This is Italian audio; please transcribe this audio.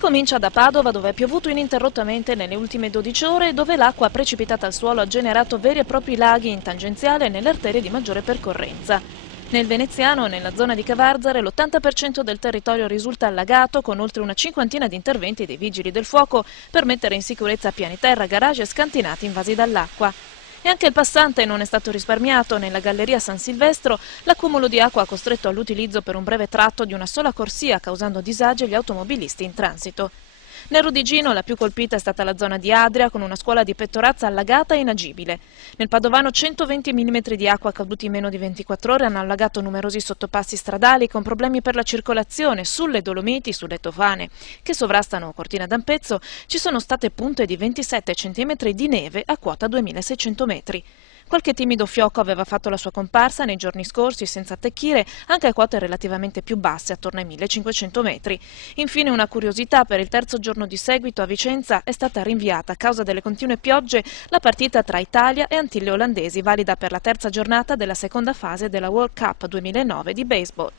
comincia da Padova, dove è piovuto ininterrottamente nelle ultime 12 ore e dove l'acqua precipitata al suolo ha generato veri e propri laghi in tangenziale nelle arterie di maggiore percorrenza. Nel veneziano, nella zona di Cavarzare, l'80% del territorio risulta allagato, con oltre una cinquantina di interventi dei vigili del fuoco per mettere in sicurezza piani terra, garage e scantinati invasi dall'acqua. E anche il passante non è stato risparmiato. Nella galleria San Silvestro l'accumulo di acqua ha costretto all'utilizzo per un breve tratto di una sola corsia, causando disagi agli automobilisti in transito. Nel Rudigino la più colpita è stata la zona di Adria, con una scuola di Pettorazza allagata e inagibile. Nel Padovano 120 mm di acqua caduti in meno di 24 ore hanno allagato numerosi sottopassi stradali, con problemi per la circolazione. Sulle Dolomiti, sulle Tofane, che sovrastano Cortina d'Ampezzo, ci sono state punte di 27 cm di neve a quota 2600 metri. Qualche timido fiocco aveva fatto la sua comparsa nei giorni scorsi, senza attecchire, anche a quote relativamente più basse, attorno ai 1500 metri. Infine una curiosità: per il terzo giorno di seguito a Vicenza è stata rinviata a causa delle continue piogge la partita tra Italia e Antille Olandesi, valida per la terza giornata della seconda fase della World Cup 2009 di baseball.